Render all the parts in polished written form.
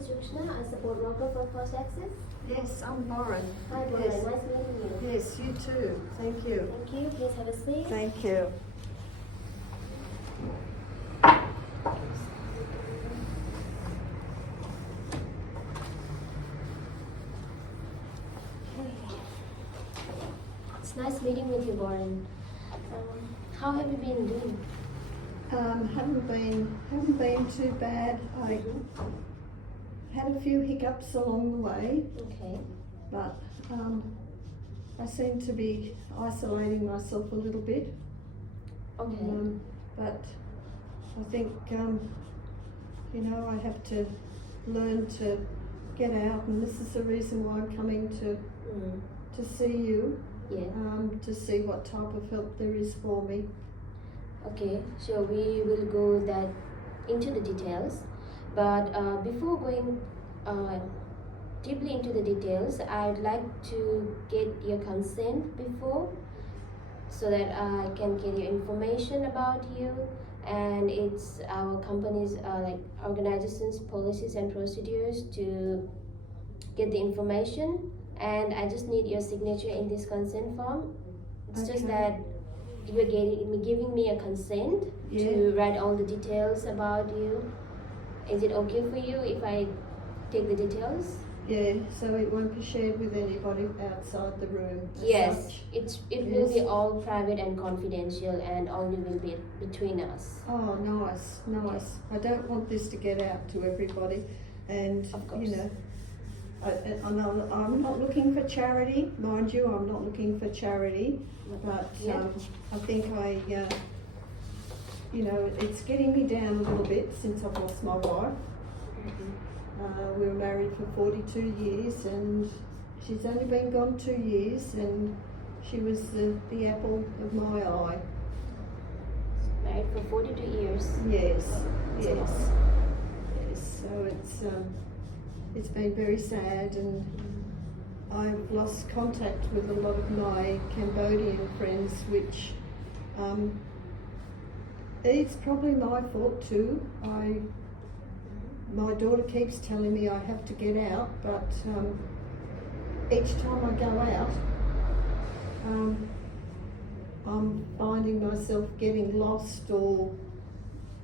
is Yukshna. I support worker for First Access. Yes, I'm Boran. Hi, Boran. Yes. Nice meeting you. Yes, you too. Thank you. Thank you. Please have a seat. Thank you. It's nice meeting with you, Boran. How have you been doing? Haven't been too bad. I had a few hiccups along the way, Okay. but I seem to be isolating myself a little bit. Okay. But I think I have to learn to get out, and this is the reason why I'm coming to see you. Yeah. To see what type of help there is for me. Okay. So we will go that into the details, but before going deeply into the details, I'd like to get your consent before, so that I can get your information about you, and it's our company's like organization's policies and procedures to get the information, and I just need your signature in this consent form. It's just Okay. that you're giving me a consent to write all the details about you. Is it okay for you if I take the details? Yeah, so it won't be shared with anybody outside the room. As Yes, such. it will be all private and confidential, and only will be between us. Oh, nice. I don't want this to get out to everybody, and Of course. I'm not looking for charity, mind you. I'm not looking for charity, but Yeah. I think it's getting me down a little bit since I've lost my wife. We were married for 42 years, and she's only been gone 2 years, and she was the apple of my eye. Married for 42 years. Yes. Yes. So it's been very sad, and I've lost contact with a lot of my Cambodian friends, which it's probably my fault too. My daughter keeps telling me I have to get out, but each time I go out, I'm finding myself getting lost or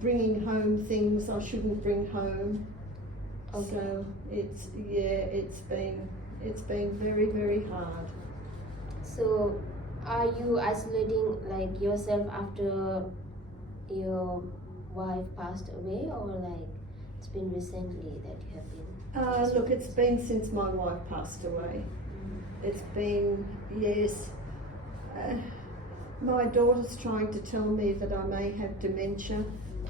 bringing home things I shouldn't bring home. Okay. So it's been very, very hard. So, are you isolating like yourself after your wife passed away, or like it's been recently that you have been? Look, it's been since my wife passed away. It's been, yes. My daughter's trying to tell me that I may have dementia.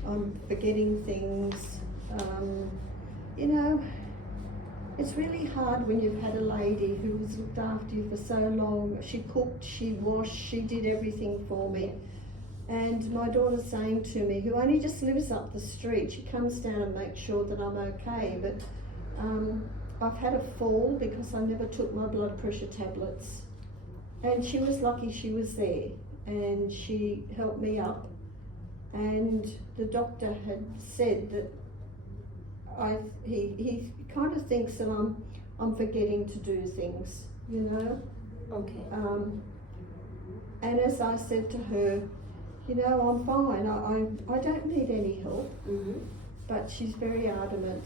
I'm forgetting things. It's really hard when you've had a lady who has looked after you for so long. She cooked, she washed, she did everything for me. And my daughter's saying to me, who only just lives up the street, she comes down and makes sure that I'm okay, but I've had a fall because I never took my blood pressure tablets. And she was lucky she was there, and she helped me up. And the doctor had said that he kind of thinks that I'm forgetting to do things, Okay. And as I said to her, I'm fine. I don't need any help. But she's very adamant.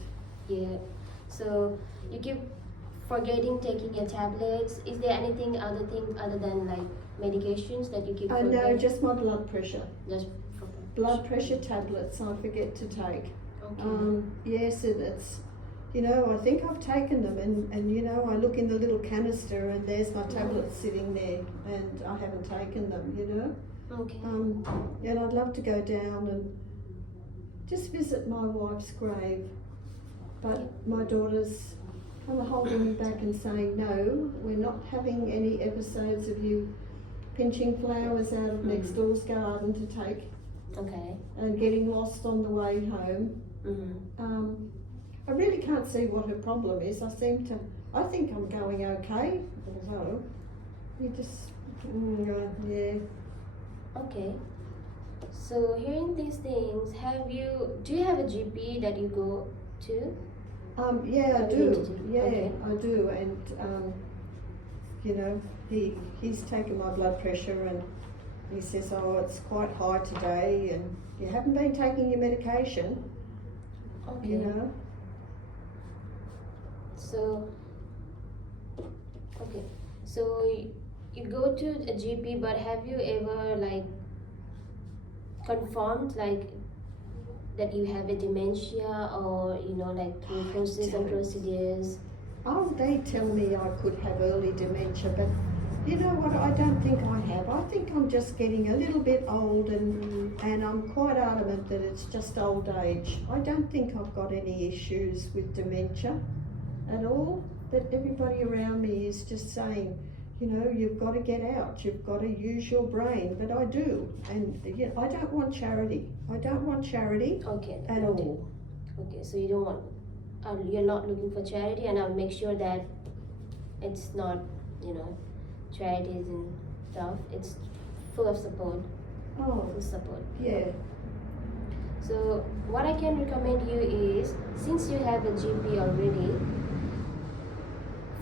Yeah. So you keep forgetting taking your tablets. Is there anything other than like medications that you keep forgetting? No, just my blood pressure. Just for Blood pressure tablets I forget to take. Okay. Yes, it's, I think I've taken them, and I look in the little canister and there's my tablets sitting there, and I haven't taken them, Okay. And I'd love to go down and just visit my wife's grave, but my daughter's kind of holding me back and saying, no, we're not having any episodes of you pinching flowers out of next door's garden to take. Okay. And getting lost on the way home. I really can't see what her problem is. I think I'm going okay. So you just, yeah. Okay. So hearing these things, do you have a GP that you go to? Yeah, I You do. need to do. Yeah, Okay. I do. And you know, he's taken my blood pressure, and he says, "Oh, it's quite high today, and you haven't been taking your medication." Okay. You know. So, okay. So you go to a GP, but have you ever like confirmed like that you have a dementia, or like through process and don't. procedures? Oh, they tell me I could have early dementia, but you know what? I don't think I have. I think I'm just getting a little bit old, and I'm quite adamant that it's just old age. I don't think I've got any issues with dementia at all. But everybody around me is just saying, you've got to get out. You've got to use your brain. But I do, and I don't want charity. I don't want charity Okay. at noted. all. Okay, so you don't want, you're not looking for charity, and I'll make sure that it's not, charities and stuff. It's full of support. Oh, Full support. yeah. So what I can recommend you is, since you have a GP already,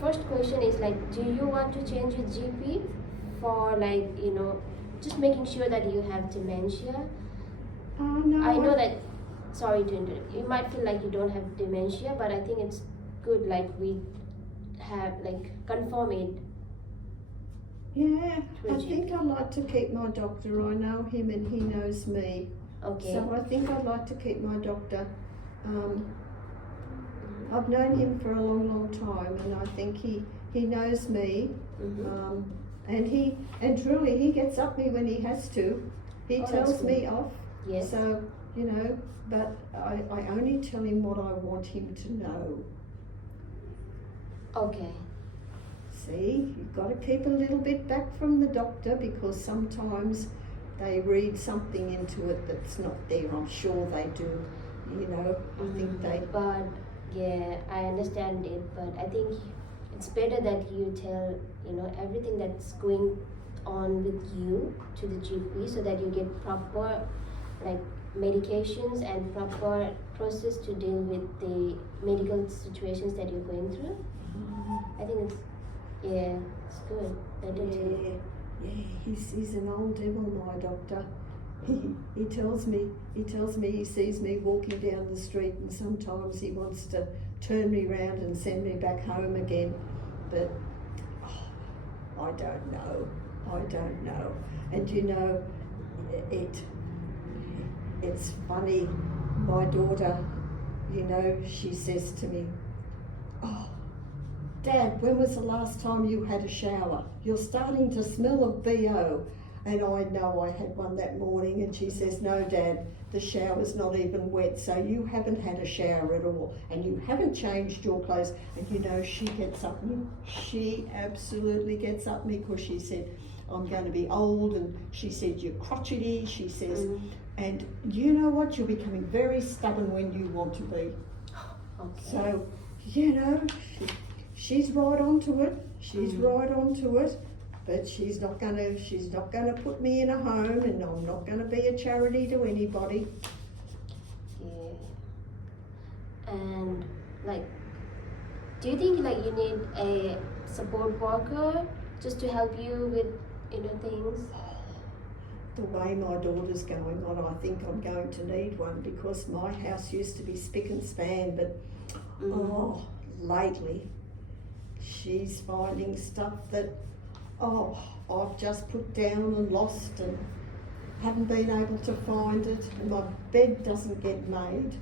first question is like, do you want to change your GP for like, just making sure that you have dementia? No. I know that, sorry to interrupt, you might feel like you don't have dementia, but I think it's good like we have like confirm it. Yeah, I Reggie. think I'd like to keep my doctor. I know him and he knows me. Okay. So I think I'd like to keep my doctor. I've known him for a long, long time, and I think he knows me. Mhm. And truly he gets up me when he has to. He Oh, that's tells good. me off. Yes. So, but I only tell him what I want him to know. Okay. See, you've got to keep a little bit back from the doctor, because sometimes they read something into it that's not there. I'm sure they do. I think they. But yeah, I understand it, but I think it's better that you tell, everything that's going on with you to the GP, so that you get proper like medications and proper process to deal with the medical situations that you're going through. I think it's good. Better to. Yeah, he's an old devil, my doctor. He tells me he sees me walking down the street, and sometimes he wants to turn me round and send me back home again. But I don't know. And it's funny. My daughter, she says to me, "Oh, Dad, when was the last time you had a shower? You're starting to smell of BO." And I know I had one that morning, and she says, "No, Dad, the shower's not even wet, so you haven't had a shower at all, and you haven't changed your clothes." And she gets up me. She absolutely gets up me, because she said, "I'm going to be old," and she said, "You're crotchety," she says, "and you know what, you're becoming very stubborn when you want to be." Okay. So, she's right onto it. She's right onto it. But she's not gonna put me in a home, and I'm not gonna be a charity to anybody. Yeah. And like, do you think like you need a support worker just to help you with things? The way my daughter's going on, I think I'm going to need one, because my house used to be spick and span, but lately she's finding stuff that I've just put down and lost, and haven't been able to find it. And my bed doesn't get made.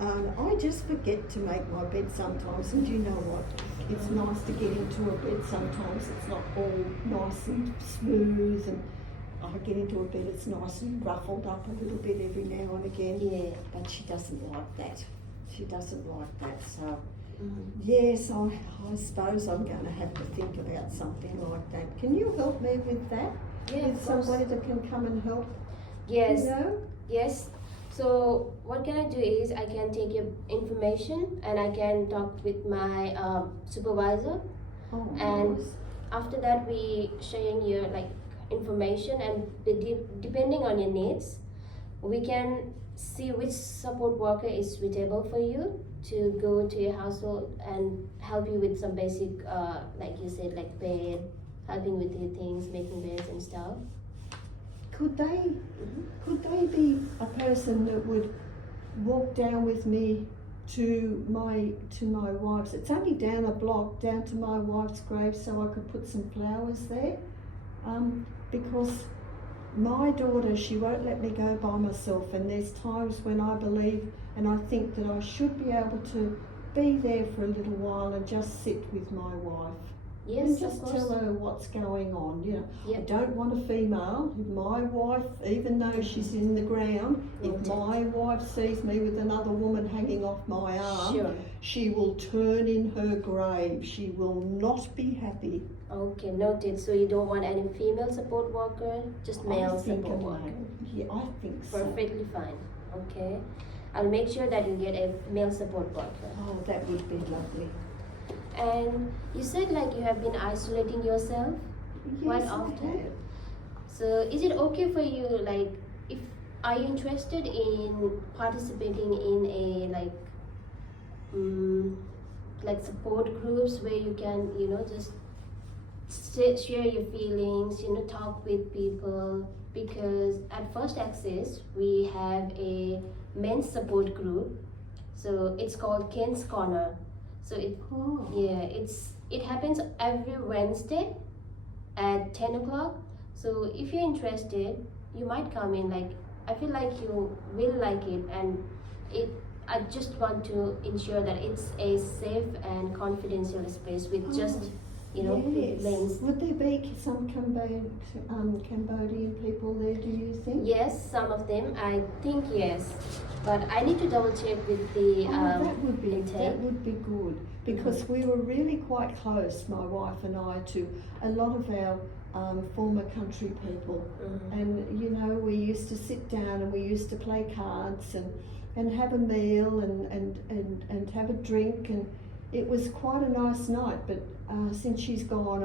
I just forget to make my bed sometimes, and you know what? It's nice to get into a bed sometimes. It's not all nice and smooth, and I get into a bed, it's nice and ruffled up a little bit every now and again. Yeah. But she doesn't like that. So yes, I suppose I'm going to have to think about something like that. Can you help me with that? Yeah, With of course. somebody that can come and help? Yes. You Yes. So what can I do is I can take your information and I can talk with my supervisor, Oh, and nice. after that we sharing your like information, and depending on your needs, we can see which support worker is suitable for you to go to your household and help you with some basic, like you said, like bed, helping with your things, making beds and stuff. Could they Mhm. could they be a person that would walk down with me to my wife's? It's only down a block, down to my wife's grave, so I could put some flowers there. Because my daughter, she won't let me go by myself, and there's times when I believe and I think that I should be able to be there for a little while and just sit with my wife. Yes, And just of course. tell her what's going on. I Yep. don't want a female. If my wife, even though she's in the ground, if Okay. my wife sees me with another woman hanging off my arm, Sure. she will turn in her grave. She will not be happy. Okay, noted. So you don't want any female support worker, just male I think support a worker. male. Yeah, I think so. Perfectly fine. Okay. I'll make sure that you get a male support worker. Oh, that would be lovely. And you said like you have been isolating yourself quite Yes, I often. have. So is it okay for you, like, if are you interested in participating in a like support groups where you can just share your feelings, talk with people? Because at First Access we have a men's support group, so it's called Ken's Corner. So Oh. it happens every Wednesday at 10 o'clock. So if you're interested, you might come in. Like, I feel like you will like it, and I just want to ensure that it's a safe and confidential space with just Yes. men's. Would there be some Cambodian people there, do you think? Yes, some of them. I think yes, but I need to double check with the That intake. would be good, because we were really quite close, my wife and I, to a lot of our former country people. Mhm. And we used to sit down and we used to play cards and have a meal and have a drink, and it was quite a nice night. But since she's gone,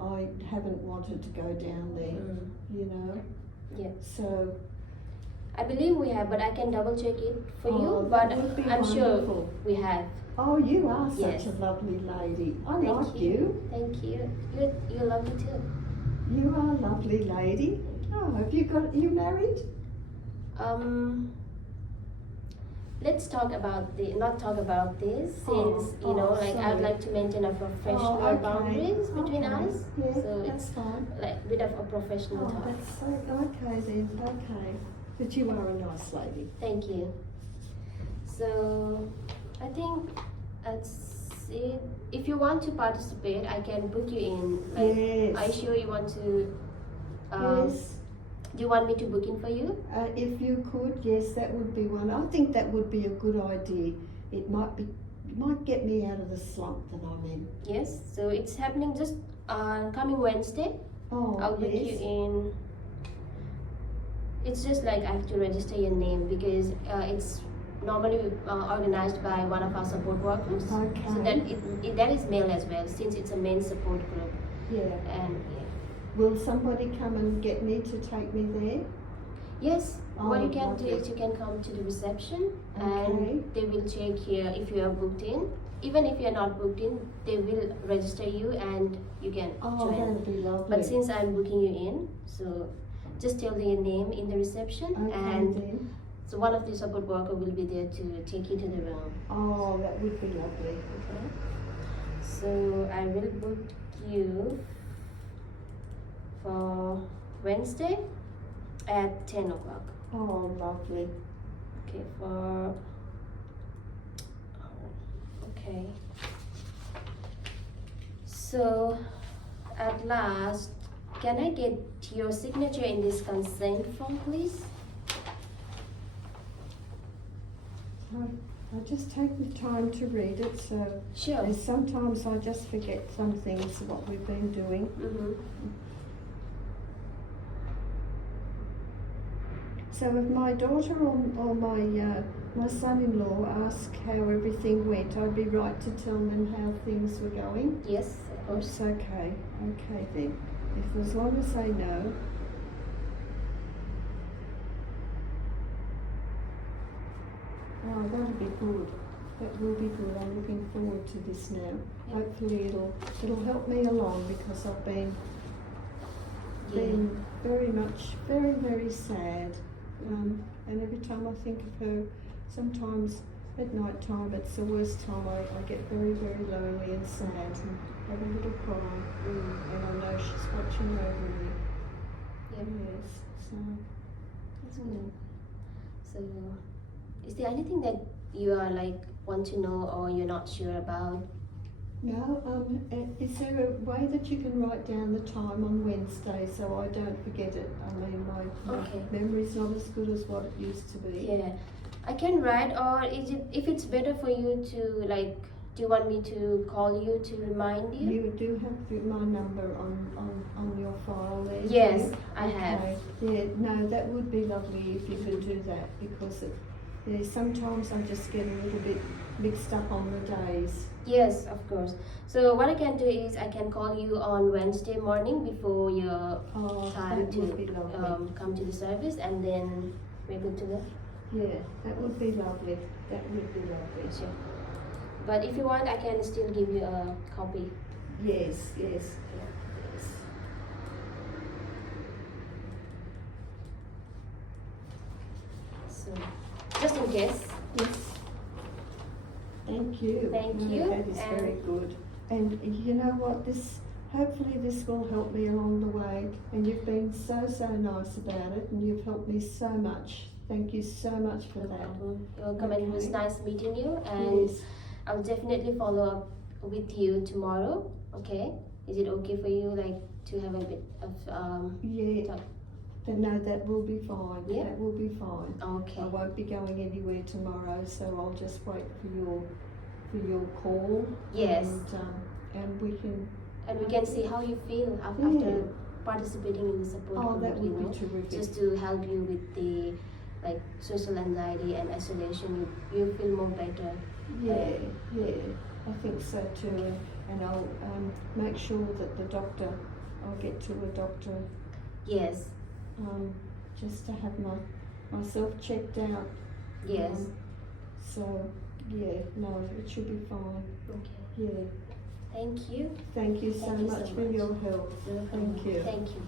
I haven't wanted to go down there. Mm. Yeah. So I believe we have, but I can double check it for Oh, you. that But would be I'm sure wonderful. we have. oh, you are such Yes. a lovely lady. I Thank like you. Thank you. You're lovely too. You are a lovely lady. Oh, have you married? Let's talk about not talk about this, since I would sorry. like to maintain a professional Oh, okay. boundaries between Okay. us. Yeah, So that's it's fine. like a bit of a professional Oh, talk. that's so okay then. Okay, but you are a nice lady. Thank you. So I think that's it. If you want to participate, I can book you in. Like, Yes. are you sure you want to? Yes. Do you want me to book in for you? If you could, yes, that would be one. I think that would be a good idea. It might get me out of the slump that I'm in. Yes. So it's happening just coming Wednesday. Oh, I'll book yes. you in. It's just like I have to register your name, because it's normally organized by one of our support workers. Okay. So that is male as well, since it's a men's support group. Yeah. And Will somebody come and get me to take me there? yes, what Oh, you can do lovely. is you can come to the reception, Okay. and they will check here if you are booked in. Even if you are not booked in, they will register you and you can Oh, join. that'd be lovely. But since I'm booking you in, so just tell your name in the reception, Okay and then. so one of the support worker will be there to take you to the room. Oh, that would be lovely. Okay. So I will book you for Wednesday at 10 o'clock. Oh, lovely. Okay, okay. So at last, can I get your signature in this consent form, please? I just take the time to read it, so Sure. sometimes I just forget some things, what we've been doing. Mm-hmm. So if my daughter or my son-in-law ask how everything went, I'd be right to tell them how things were going? Yes, of course. It's okay. Okay then. As long as they know. Oh, that'll be good. That will be good. I'm looking forward to this now. Yeah. Hopefully it'll help me along because I've been Yeah. very, very sad. And every time I think of her, sometimes at night time, it's the worst time. I get very, very lonely and sad and have a little cry. And I know she's watching over me. Yep. Yes, so That's good. So, is there anything that you are like want to know or you're not sure about? No, is there a way that you can write down the time on Wednesday so I don't forget it? I mean, my Okay. memory's not as good as what it used to be. Yeah, I can write, or is it if it's better for you to like? Do you want me to call you to remind you? You do have my number on your file there? do Yes, you? I have. Okay. Yeah, no, that would be lovely if you could do that because sometimes I just get a little bit mixed up on the days. Yes, of course. So what I can do is I can call you on Wednesday morning before your Oh, time that would be lovely. to come to the service, and then we're good to go. Yeah, that would be lovely. That would be lovely. Sure. But if you want, I can still give you a copy. Yes, yes, yes. So, just in case. Yes. Thank you. Thank No, you, That is very and- good. And you know what? Hopefully this will help me along the way. And you've been so nice about it, and you've helped me so much. Thank you so much for that. You're welcome, and it was Okay. nice meeting you. And Yes. I'll definitely follow up with you tomorrow. Okay? Is it okay for you, like, to have a bit of Yeah. talk? No, that will be fine. Yeah. That will be fine. Okay. I won't be going anywhere tomorrow, so I'll just wait for your call. Yes. And we can. And we can see how you feel after Yeah. participating in the support Oh, group, that you would know, be terrific. just to help you with the like social anxiety and isolation. You feel more better. Yeah, I think so too. And I'll make sure that I'll get to a doctor Yes. just to have myself checked out. Yes. So, yeah, no, it should be fine. Okay. Yeah. Thank you. Thank you so Thank you so much for much. your help. You're welcome. Thank you. Thank you.